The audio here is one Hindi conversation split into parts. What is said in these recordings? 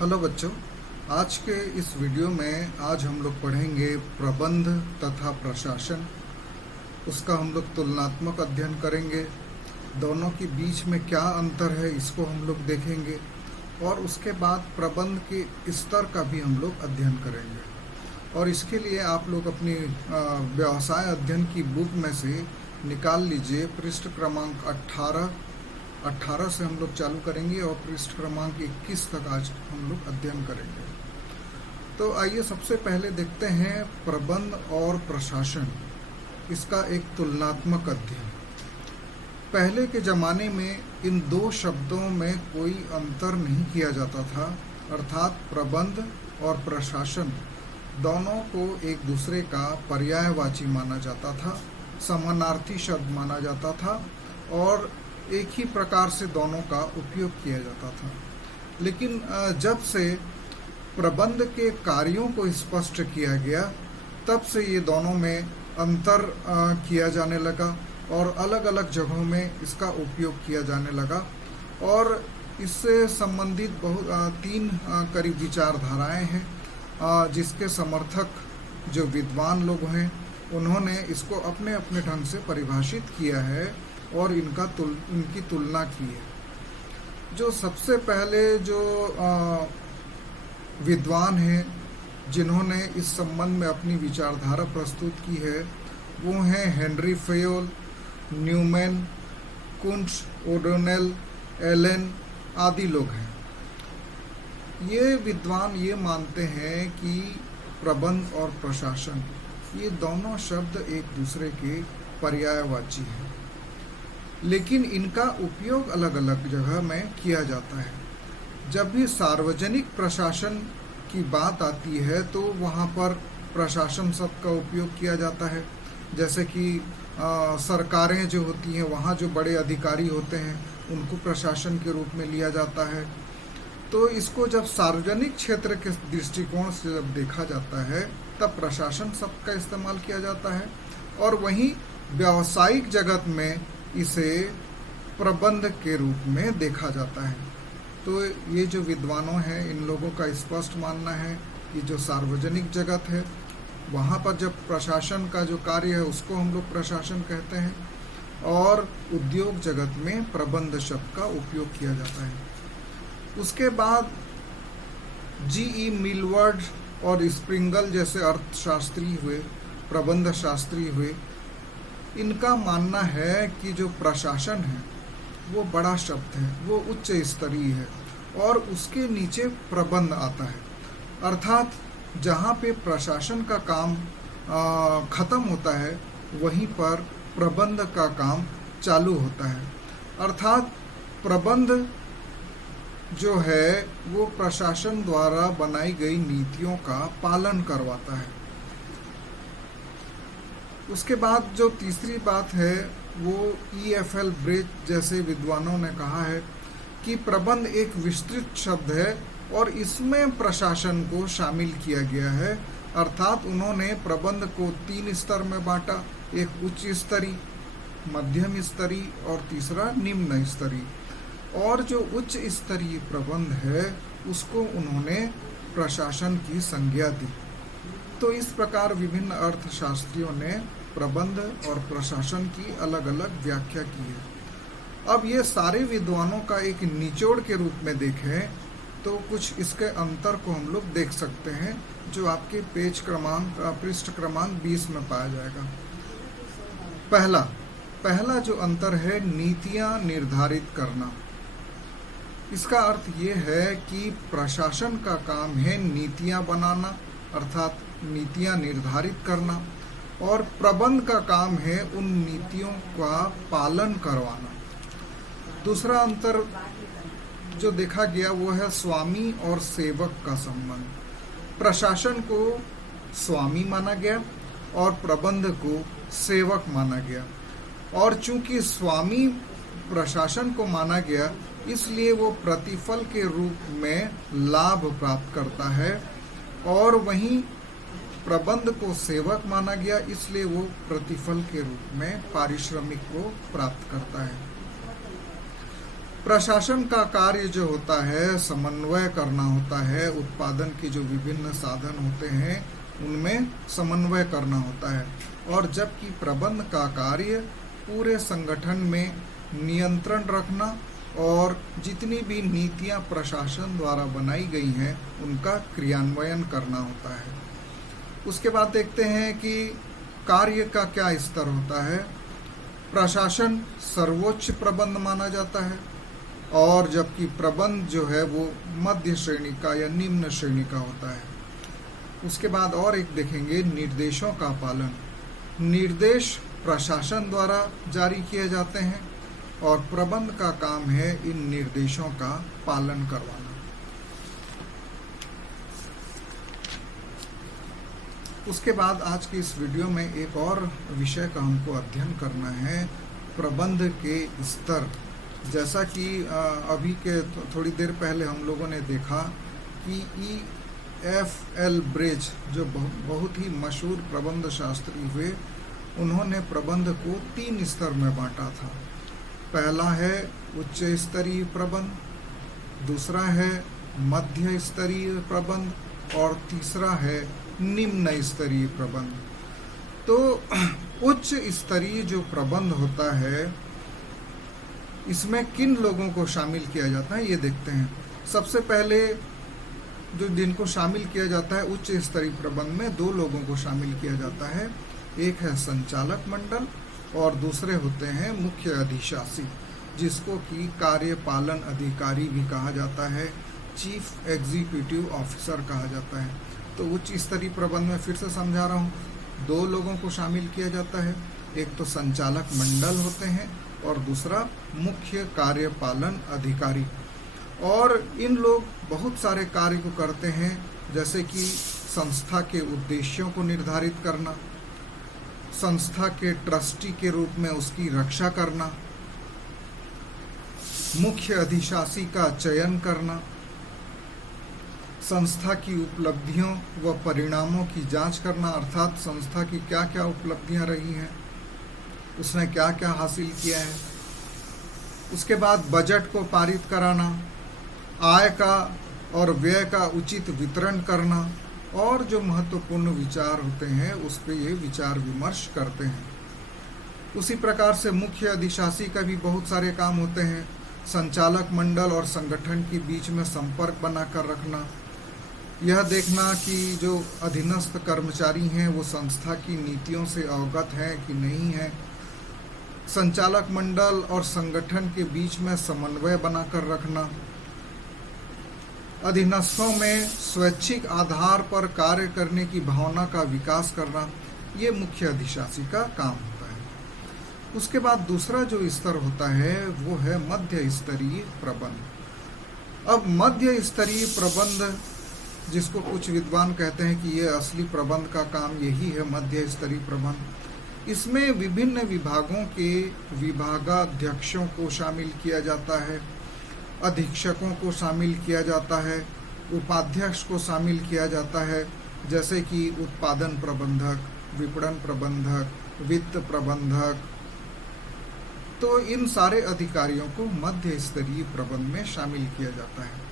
हेलो बच्चों, आज के इस वीडियो में आज हम लोग पढ़ेंगे प्रबंध तथा प्रशासन। उसका हम लोग तुलनात्मक अध्ययन करेंगे। दोनों के बीच में क्या अंतर है इसको हम लोग देखेंगे और उसके बाद प्रबंध के स्तर का भी हम लोग अध्ययन करेंगे। और इसके लिए आप लोग अपनी व्यवसाय अध्ययन की बुक में से निकाल लीजिए पृष्ठ क्रमांक 18 से हम लोग चालू करेंगे और पृष्ठ क्रमांक 21 तक आज हम लोग अध्ययन करेंगे। तो आइए सबसे पहले देखते हैं प्रबंध और प्रशासन, इसका एक तुलनात्मक अध्ययन। पहले के ज़माने में इन दो शब्दों में कोई अंतर नहीं किया जाता था, अर्थात प्रबंध और प्रशासन दोनों को एक दूसरे का पर्यायवाची माना जाता था, समानार्थी शब्द माना जाता था और एक ही प्रकार से दोनों का उपयोग किया जाता था। लेकिन जब से प्रबंध के कार्यों को स्पष्ट किया गया, तब से ये दोनों में अंतर किया जाने लगा और अलग अलग जगहों में इसका उपयोग किया जाने लगा। और इससे संबंधित तीन करीब विचारधाराएं हैं, जिसके समर्थक जो विद्वान लोग हैं उन्होंने इसको अपने अपने ढंग से परिभाषित किया है और इनकी तुलना की है। जो सबसे पहले जो विद्वान हैं जिन्होंने इस संबंध में अपनी विचारधारा प्रस्तुत की है वो हैं Henri Fayol, Newman, Koontz, O'Donnell, Allen आदि लोग हैं। ये विद्वान ये मानते हैं कि प्रबंध और प्रशासन ये दोनों शब्द एक दूसरे के पर्यायवाची हैं, लेकिन इनका उपयोग अलग अलग जगह में किया जाता है। जब भी सार्वजनिक प्रशासन की बात आती है तो वहाँ पर प्रशासन शब्द का उपयोग किया जाता है। जैसे कि सरकारें जो होती हैं वहाँ जो बड़े अधिकारी होते हैं उनको प्रशासन के रूप में लिया जाता है। तो इसको जब सार्वजनिक क्षेत्र के दृष्टिकोण से जब देखा जाता है तब प्रशासन शब्द का इस्तेमाल किया जाता है, और वहीं व्यावसायिक जगत में इसे प्रबंध के रूप में देखा जाता है। तो ये जो विद्वानों हैं इन लोगों का स्पष्ट मानना है कि जो सार्वजनिक जगत है वहाँ पर जब प्रशासन का जो कार्य है उसको हम लोग प्रशासन कहते हैं, और उद्योग जगत में प्रबंध शब्द का उपयोग किया जाता है। उसके बाद जी.ई. मिलवर्ड और स्प्रिंगल जैसे अर्थशास्त्री हुए, प्रबंध शास्त्री हुए, इनका मानना है कि जो प्रशासन है वो बड़ा शब्द है, वो उच्च स्तरीय है और उसके नीचे प्रबंध आता है। अर्थात जहाँ पे प्रशासन का काम खत्म होता है वहीं पर प्रबंध का काम चालू होता है। अर्थात प्रबंध जो है वो प्रशासन द्वारा बनाई गई नीतियों का पालन करवाता है। उसके बाद जो तीसरी बात है वो E.F.L. ब्रेच जैसे विद्वानों ने कहा है कि प्रबंध एक विस्तृत शब्द है और इसमें प्रशासन को शामिल किया गया है। अर्थात उन्होंने प्रबंध को 3 स्तर में बांटा, एक उच्च स्तरीय, मध्यम स्तरीय और तीसरा निम्न स्तरीय। और जो उच्च स्तरीय प्रबंध है उसको उन्होंने प्रशासन की संज्ञा दी। तो इस प्रकार विभिन्न अर्थशास्त्रियों ने प्रबंध और प्रशासन की अलग अलग व्याख्या की है। अब ये सारे विद्वानों का एक निचोड़ के रूप में देखें तो कुछ इसके अंतर को हम लोग देख सकते हैं, जो आपके पृष्ठ क्रमांक 20 में पाया जाएगा। पहला जो अंतर है नीतियां निर्धारित करना। इसका अर्थ ये है कि प्रशासन का काम है नीतियां बनाना, अर्थात नीतियां निर्धारित करना, और प्रबंध का काम है उन नीतियों का पालन करवाना। दूसरा अंतर जो देखा गया वो है स्वामी और सेवक का संबंध। प्रशासन को स्वामी माना गया और प्रबंध को सेवक माना गया, और चूंकि स्वामी प्रशासन को माना गया इसलिए वो प्रतिफल के रूप में लाभ प्राप्त करता है, और वहीं प्रबंध को सेवक माना गया इसलिए वो प्रतिफल के रूप में पारिश्रमिक को प्राप्त करता है। प्रशासन का कार्य जो होता है समन्वय करना होता है, उत्पादन के जो विभिन्न साधन होते हैं उनमें समन्वय करना होता है। और जबकि प्रबंध का कार्य पूरे संगठन में नियंत्रण रखना और जितनी भी नीतियां प्रशासन द्वारा बनाई गई हैं उनका क्रियान्वयन करना होता है। उसके बाद देखते हैं कि कार्य का क्या स्तर होता है। प्रशासन सर्वोच्च प्रबंध माना जाता है और जबकि प्रबंध जो है वो मध्य श्रेणी का या निम्न श्रेणी का होता है। उसके बाद और एक देखेंगे निर्देशों का पालन। निर्देश प्रशासन द्वारा जारी किए जाते हैं और प्रबंध का काम है इन निर्देशों का पालन करवाना। उसके बाद आज की इस वीडियो में एक और विषय का हमको अध्ययन करना है, प्रबंध के स्तर। जैसा कि अभी के थोड़ी देर पहले हम लोगों ने देखा कि EFL ब्रिज जो बहुत ही मशहूर प्रबंध शास्त्री हुए, उन्होंने प्रबंध को 3 स्तर में बांटा था। पहला है उच्च स्तरीय प्रबंध, दूसरा है मध्य स्तरीय प्रबंध और तीसरा है निम्न स्तरीय प्रबंध। तो उच्च स्तरीय जो प्रबंध होता है इसमें किन लोगों को शामिल किया जाता है ये देखते हैं। सबसे पहले जो जिनको शामिल किया जाता है उच्च स्तरीय प्रबंध में 2 लोगों को शामिल किया जाता है। एक है संचालक मंडल और दूसरे होते हैं मुख्य अधिशासी, जिसको कि कार्यपालन अधिकारी भी कहा जाता है, चीफ एग्जीक्यूटिव ऑफिसर कहा जाता है। तो उच्च स्तरीय प्रबंध में फिर से समझा रहा हूँ, 2 लोगों को शामिल किया जाता है। एक तो संचालक मंडल होते हैं और दूसरा मुख्य कार्यपालन अधिकारी। और इन लोग बहुत सारे कार्य को करते हैं, जैसे कि संस्था के उद्देश्यों को निर्धारित करना, संस्था के ट्रस्टी के रूप में उसकी रक्षा करना, मुख्य अधिशासी का चयन करना, संस्था की उपलब्धियों व परिणामों की जांच करना, अर्थात संस्था की क्या क्या उपलब्धियां रही हैं, उसने क्या क्या हासिल किया है। उसके बाद बजट को पारित कराना, आय का और व्यय का उचित वितरण करना और जो महत्वपूर्ण विचार होते हैं उस पर ये विचार विमर्श करते हैं। उसी प्रकार से मुख्य अधिशासी का भी बहुत सारे काम होते हैं। संचालक मंडल और संगठन के बीच में संपर्क बनाकर रखना, यह देखना कि जो अधीनस्थ कर्मचारी हैं वो संस्था की नीतियों से अवगत हैं कि नहीं है। संचालक मंडल और संगठन के बीच में समन्वय बनाकर रखना, अधीनस्थों में स्वैच्छिक आधार पर कार्य करने की भावना का विकास करना, ये मुख्य अधिशासी का काम होता है। उसके बाद दूसरा जो स्तर होता है वो है मध्य स्तरीय प्रबंध। अब मध्य स्तरीय प्रबंध, जिसको कुछ विद्वान कहते हैं कि ये असली प्रबंध का काम यही है, मध्य स्तरीय प्रबंध। इसमें विभिन्न विभागों के विभागाध्यक्षों को शामिल किया जाता है, अधीक्षकों को शामिल किया जाता है, उपाध्यक्ष को शामिल किया जाता है, जैसे कि उत्पादन प्रबंधक, विपणन प्रबंधक, वित्त प्रबंधक। तो इन सारे अधिकारियों को मध्य स्तरीय प्रबंध में शामिल किया जाता है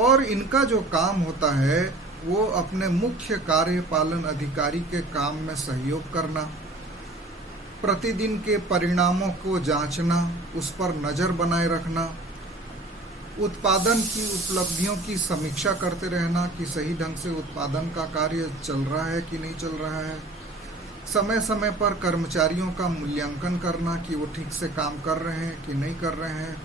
और इनका जो काम होता है वो अपने मुख्य कार्यपालन अधिकारी के काम में सहयोग करना, प्रतिदिन के परिणामों को जांचना, उस पर नज़र बनाए रखना, उत्पादन की उपलब्धियों की समीक्षा करते रहना कि सही ढंग से उत्पादन का कार्य चल रहा है कि नहीं चल रहा है, समय समय पर कर्मचारियों का मूल्यांकन करना कि वो ठीक से काम कर रहे हैं कि नहीं कर रहे हैं।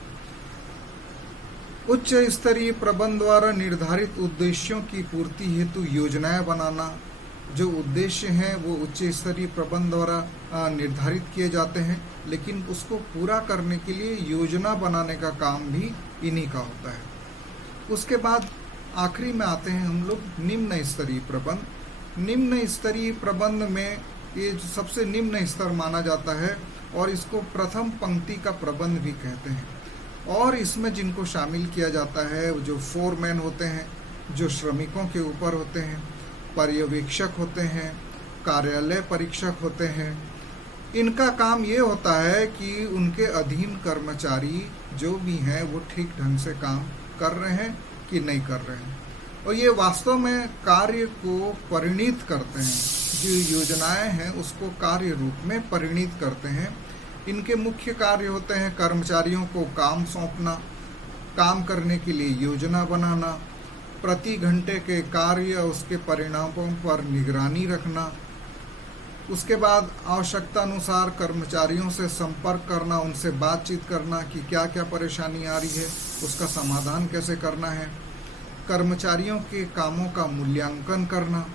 उच्च स्तरीय प्रबंध द्वारा निर्धारित उद्देश्यों की पूर्ति हेतु योजनाएं बनाना, जो उद्देश्य हैं वो उच्च स्तरीय प्रबंध द्वारा निर्धारित किए जाते हैं, लेकिन उसको पूरा करने के लिए योजना बनाने का काम भी इन्हीं का होता है। उसके बाद आखिरी में आते हैं हम लोग निम्न स्तरीय प्रबंध। निम्न स्तरीय प्रबंध में ये सबसे निम्न स्तर माना जाता है और इसको प्रथम पंक्ति का प्रबंध भी कहते हैं। और इसमें जिनको शामिल किया जाता है जो फोरमैन होते हैं, जो श्रमिकों के ऊपर होते हैं, पर्यवेक्षक होते हैं, कार्यालय परीक्षक होते हैं, इनका काम ये होता है कि उनके अधीन कर्मचारी जो भी हैं वो ठीक ढंग से काम कर रहे हैं कि नहीं कर रहे हैं, और ये वास्तव में कार्य को परिणित करते हैं। जो योजनाएं हैं उसको कार्य रूप में परिणित करते हैं। इनके मुख्य कार्य होते हैं कर्मचारियों को काम सौंपना, काम करने के लिए योजना बनाना, प्रति घंटे के कार्य और उसके परिणामों पर निगरानी रखना, उसके बाद आवश्यकता अनुसार कर्मचारियों से संपर्क करना, उनसे बातचीत करना कि क्या क्या परेशानी आ रही है, उसका समाधान कैसे करना है, कर्मचारियों के कामों का मूल्यांकन करना,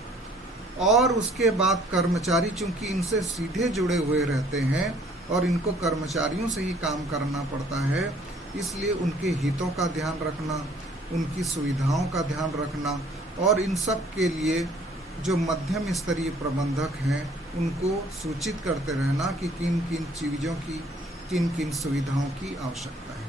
और उसके बाद कर्मचारी चूंकि इनसे सीधे जुड़े हुए रहते हैं और इनको कर्मचारियों से ही काम करना पड़ता है, इसलिए उनके हितों का ध्यान रखना, उनकी सुविधाओं का ध्यान रखना, और इन सब के लिए जो मध्यम स्तरीय प्रबंधक हैं उनको सूचित करते रहना कि किन किन चीज़ों की, किन किन सुविधाओं की आवश्यकता है।